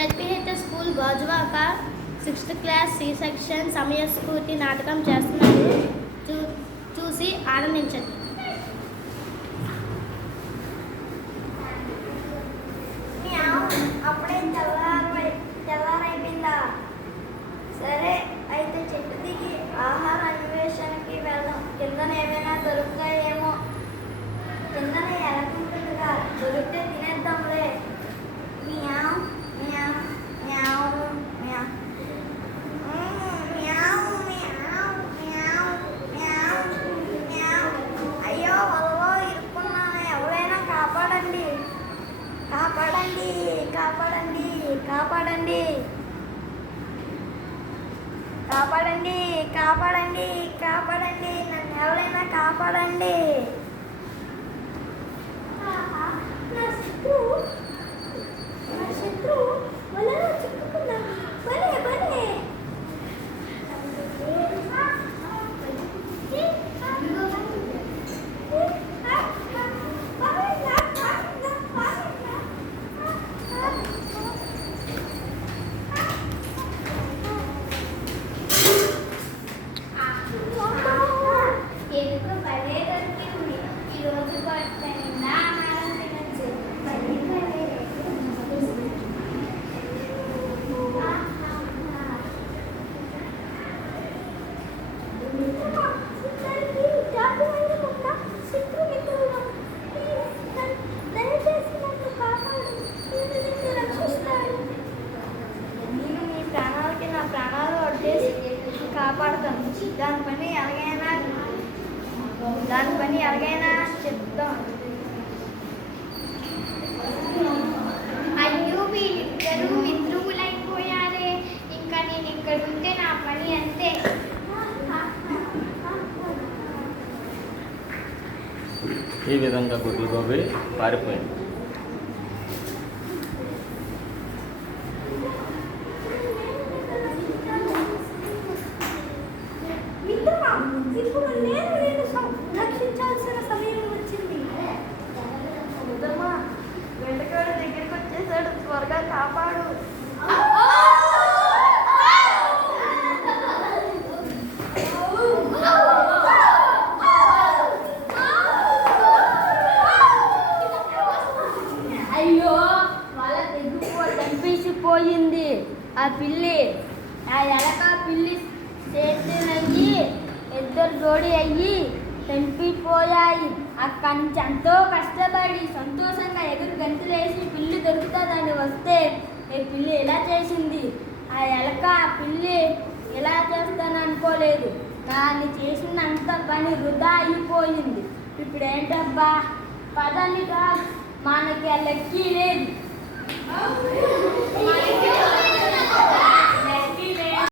ZPHS school Gajuwaka 6th class C section సమయస్ఫూర్తి నాటకం చేస్తున్నారు. చూసి ఆనందించండి. అప్పుడే తెల్లారైపోయిందా? సరే అయితే చెట్టు దిగి ఆహార అన్వేషణకి వెళ్దాం. కిందన ఏమైనా దొరుకుతాయేమో. కిందన ఎలకుంటుందిగా, దొరికితే తినేద్దాంలే. మియావ్ మియావ్ మియావ్ మియావ్ మియావ్ మియావ్ మియావ్ మియావ్ మియావ్. అయ్యో వలలో ఇరుక్కున్నాను, ఎవరైనా కాపాడండి, కాపాడండి, కాపాడండి, కాపాడండి, కాపాడండి, కాపాడండి, కాపాడండి, నన్ను ఎవరైనా కాపాడండి. నా శత్రువు వలలో చిక్కుకున్నా. భలే భలే. ఎందుకు భలే దొరికింది. ఈరోజు నిండా ఆహారం తినచ్చు. భలే భలే. నేను మీ ప్రాణాలకి నా ప్రాణాలు వడ్డేసి కాపాడుతాను. దాని పని ఎలాగైనా చెప్తాం. అయ్యో వీళ్ళిద్దరూ మిత్రువులైపోయారే. ఇంకా నేను ఇక్కడ ఉంటే నా పని అంతే. ఈ విధంగా గుడ్లు గోబి పారిపోయింది. ఇప్పుడు నేను రక్షించాల్సిన సమయం వచ్చింది. వెంటకాడు దగ్గరికి వచ్చేసాడు, త్వరగా కాపాడు. అయ్యో వాళ్ళ తెగిపో చంపేసిపోయింది ఆ పిల్లి. ఆ ఎలక పిల్లి చేతినయ్యి ఇద్దరు జోడి అయ్యి చంపిపోయాయి. అక్కడి నుంచి ఎంతో కష్టపడి సంతోషంగా ఎగురు గంతులేసి పిల్లి దొరుకుతుందని వస్తే ఈ పిల్లి ఇలా చేసింది. ఆ ఎలక ఆ పిల్లి ఇలా చేస్తాను అనుకోలేదు. దాన్ని చేసినంత పని వృధా అయిపోయింది. ఇప్పుడు ఏంటబ్బా, పదండి మనకి లెక్కీ లేదు.